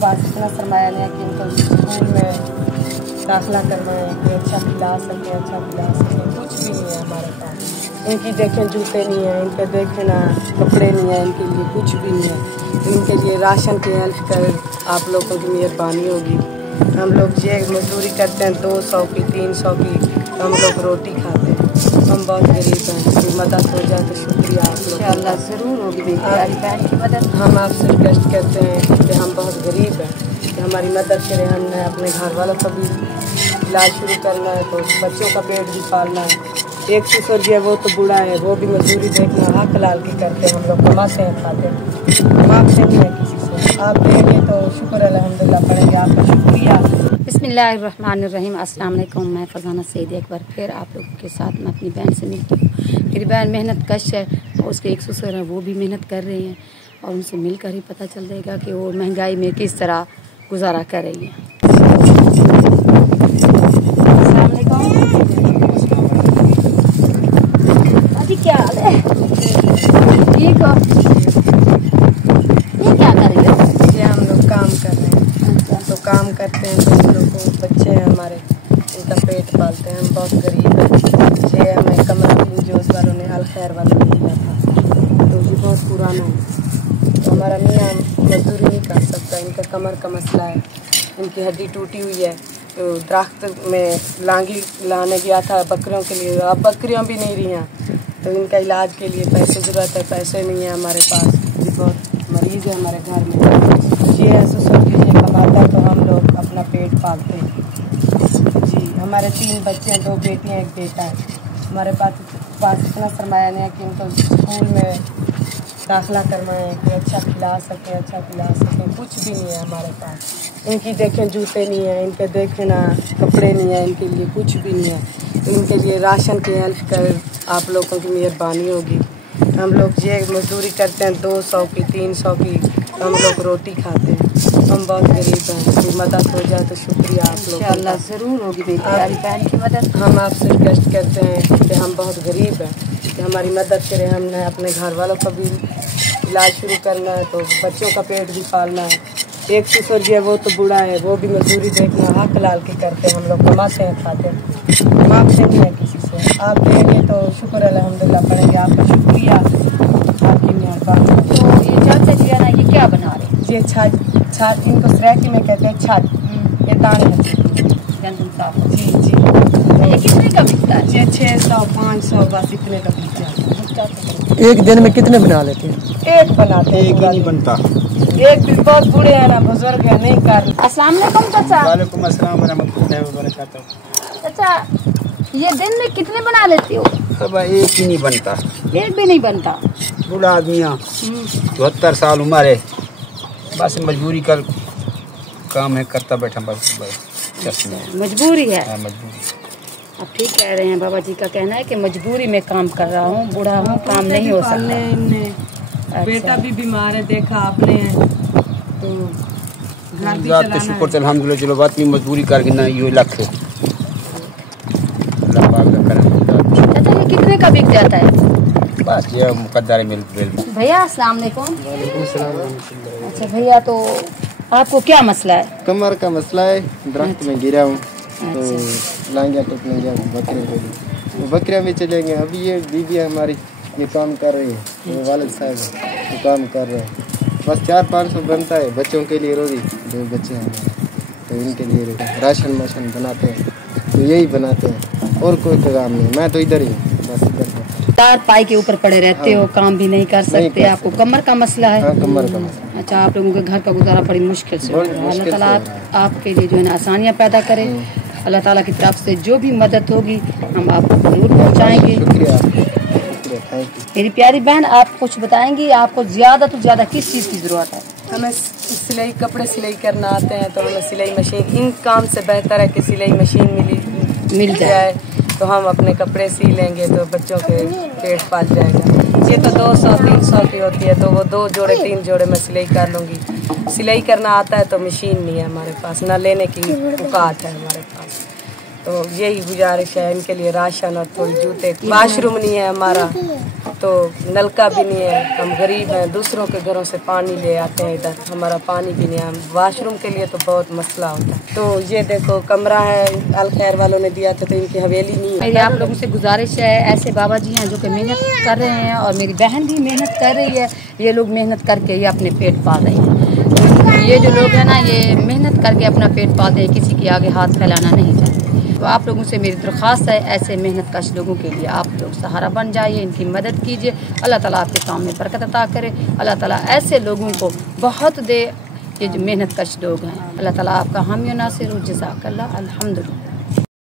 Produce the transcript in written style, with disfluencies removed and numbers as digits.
पास इतना सरमाया नहीं है कि इनको स्कूल में दाखिला करवाएं, कोई अच्छा खिला सके, कुछ भी नहीं है हमारे पास। इनकी देखें जूते नहीं है, इनके देखें ना कपड़े नहीं है, इनके लिए कुछ भी नहीं है। इनके लिए राशन की हेल्प कर आप लोगों की मेहरबानी होगी। हम लोग ये मजदूरी करते हैं 200 की 300 की, हम लोग रोटी खाते हैं। हम बहुत गरीब हैं, कोई मदद हो जाए तो शुक्रिया आप लोग। इंशाअल्लाह ज़रूर होगी बेटी बहन की मदद। हम आपसे रिक्वेस्ट करते हैं कि हम बहुत गरीब हैं, कि हमारी मदद करें। हमने अपने घर वालों का भी इलाज शुरू करना है, तो बच्चों का पेट भी पालना है। 100 रुपया वो तो बुढ़ा है, वो भी मजदूरी देखना हक लाल की करते हैं। हम लोग कमाते हैं, खाते हैं, मांगते नहीं है किसी से। आप देंगे तो शुक्र अल्हम्दुलिल्लाह पड़ेंगे, आपका शुक्रिया। बिस्मिल्लाहिर्रहमानिर्रहीम। अस्सलाम वालेकुम। मैं फरजाना सईद एक बार फिर आप लोगों के साथ मैं अपनी बहन से मिलती हूँ। मेरी बहन मेहनत कश है और उसके 100 सर हैं, वो भी मेहनत कर रही हैं और उनसे मिलकर ही पता चल जाएगा कि वो महंगाई में किस तरह गुजारा कर रही हैं। अस्सलाम वालेकुम। अजी क्या हाल है? ठीक हो? ये क्या कर रही हो? ये हम लोग काम कर रहे हैं। तो काम करते हैं तो हम लोग को बच्चे हैं हमारे, उनका पेट पालते हैं। हम बहुत गरीब हैं। ये हमें कमरा भी जोश वालों ने अल खैर वालों ने दिया था, तो ये बहुत पुराना है। तो हमारा मियाँ मजदूरी नहीं कर सकता, इनका कमर का मसला है, इनकी हड्डी टूटी हुई है। तो दरख्त में लांगी लाने गया था बकरियों के लिए, अब बकरियाँ भी नहीं रही हैं, तो इनका इलाज के लिए पैसे ज़रूरत है। पैसे नहीं है हमारे पास, ये बहुत मरीज़ है हमारे घर में। ये है ससुर के लिए कमाता है, तो हम लोग अपना पेट पालते हैं। जी हमारे 3 बच्चे हैं, 2 बेटियाँ 1 बेटा है। हमारे पास इतना सरमाया नहीं है कि इनको स्कूल में दाखिला करवाएं, कोई अच्छा खिला सके, कुछ भी नहीं है हमारे पास। इनकी देखें जूते नहीं है, इनके देखें ना कपड़े नहीं है, इनके लिए कुछ भी नहीं है। इनके लिए राशन की हेल्प कर आप लोगों की मेहरबानी होगी। हम लोग ये मजदूरी करते हैं 200 की 300 की, हम लोग रोटी खाते हैं। हम बहुत गरीब हैं, कोई मदद हो जाए तो शुक्रिया आप लोग। इंशाअल्लाह ज़रूर होगी बेटी बहन की मदद। हम आपसे रिक्वेस्ट करते हैं कि हम बहुत गरीब हैं, कि हमारी मदद करें। हमने अपने घर वालों का भी इलाज शुरू करना है, तो बच्चों का पेट भी पालना है। 100 रुपया वो तो बुढ़ा है, वो भी मजदूरी देखना हक लाल की करते हैं। हम लोग कमाते हैं, खाते हैं, मांगते नहीं है किसी से। आप देंगे तो शुक्र अल्हम्दुलिल्लाह पड़ेंगे, आपका शुक्रिया, आपकी मेहरबानी। तो ये चाचा जी है ना, ये क्या बना रहे हैं? ये छाछ इनको सरायकी में कहते हैं छाछ। ये दाने गंदम साफ। जी ये कितने का बिकता है? ये 600 500 बस इतने का बिकता है। एक दिन में कितने बना लेते हैं? एक बनाते हैं, एक ही नहीं बनता। एक भी बहुत बूढ़े हैं ना, बुजुर्ग है, नहीं कर। अस्सलाम वालेकुम चाचा। वालेकुम अस्सलाम वरहमतुल्लाहि वबरकातुहू। चाचा ये दिन में कितने बना लेती हो? अब एक ही नहीं बनता, एक भी नहीं बनता। बूढ़ा आदमी 74 साल उम्र है, बस मजबूरी कर काम है, करता बैठा बस मजबूरी है। मजबूरी। आप ठीक कह रहे हैं, बाबा जी का कहना है कि मजबूरी में काम कर रहा हूँ, बूढ़ा हूँ, काम नहीं हो सकता। बेटा भी बीमार है, देखा आपने, तो घर भी तो शुक्र अल्हम्दुलिल्लाह, चलो बात नहीं, मजबूरी करके ना ये लख चाचा ये कितने का बिक जाता है? बस ये मुकद्दर है मिल। भैया अस्सलाम वालेकुम। अच्छा भैया, तो आपको क्या मसला है? कमर का मसला है, दरख्त में गिरा हूँ, तो लांगियाँ टूटने गया, बकरे को भी, वो बकरियाँ भी चलेंगे। अभी ये बीबी हमारी ये काम कर रही है, वो वालिद साहब है, वो काम कर रहे हैं। बस 400-500 बनता है बच्चों के लिए रोज़ी। 2 बच्चे हैं हमारे, तो इनके लिए राशन बनाते हैं, तो यही बनाते हैं, और कोई काम नहीं। मैं तो इधर ही बस इधर चार पाई के ऊपर पड़े रहते हो, काम भी नहीं कर सकते, आपको कमर का मसला है। हाँ, कमर का मसला। अच्छा, आप लोगों के घर का गुजारा बड़ी मुश्किल से हो रहा है। अल्लाह ताला आपके लिए जो है ना आसानियाँ पैदा करे। अल्लाह ताला की तरफ से जो भी मदद होगी हम आपको जरूर पहुँचाएंगे। मेरी प्यारी बहन, आप कुछ बताएंगी, आपको ज्यादा तो ज्यादा किस चीज़ की जरूरत है? हमें सिलाई, कपड़े सिलाई करना आते हैं, तो हमें सिलाई मशीन, इन काम से बेहतर है कि सिलाई मशीन मिल जाए, तो हम अपने कपड़े सी लेंगे, तो बच्चों के पेट पाल जाएगा। ये तो 200-300 की होती है, तो वो 2 जोड़े 3 जोड़े मैं सिलाई कर लूँगी। सिलाई करना आता है, तो मशीन नहीं है हमारे पास, ना लेने की औकात है हमारे पास। तो यही गुजारिश है इनके लिए राशन और थोड़ी जूते। वाशरूम नहीं है हमारा, तो नलका भी नहीं है, हम गरीब हैं, दूसरों के घरों से पानी ले आते हैं इधर, हमारा पानी भी नहीं है। वाशरूम के लिए तो बहुत मसला होता है। तो ये देखो कमरा है, अल खैर वालों ने दिया था, तो इनकी हवेली नहीं है। मेरी आप लोगों से गुजारिश है, ऐसे बाबा जी हैं जो कि मेहनत कर रहे हैं और मेरी बहन भी मेहनत कर रही है। ये लोग मेहनत करके ये अपने पेट पाल रहे हैं। ये जो लोग हैं ना, ये मेहनत करके अपना पेट पालते हैं, किसी के आगे हाथ फैलाना नहीं चाहते। तो आप लोगों से मेरी दरख्वास्त है, ऐसे मेहनत कश लोगों के लिए आप लोग सहारा बन जाइए, इनकी मदद कीजिए। अल्लाह ताला आपके काम में बरकत अता करे। अल्लाह ताला ऐसे लोगों को बहुत दे, ये जो मेहनत कश लोग हैं। अल्लाह ताला आपका हामी नासिर, जज़ाकल्लाह, अल्हम्दुलिल्लाह।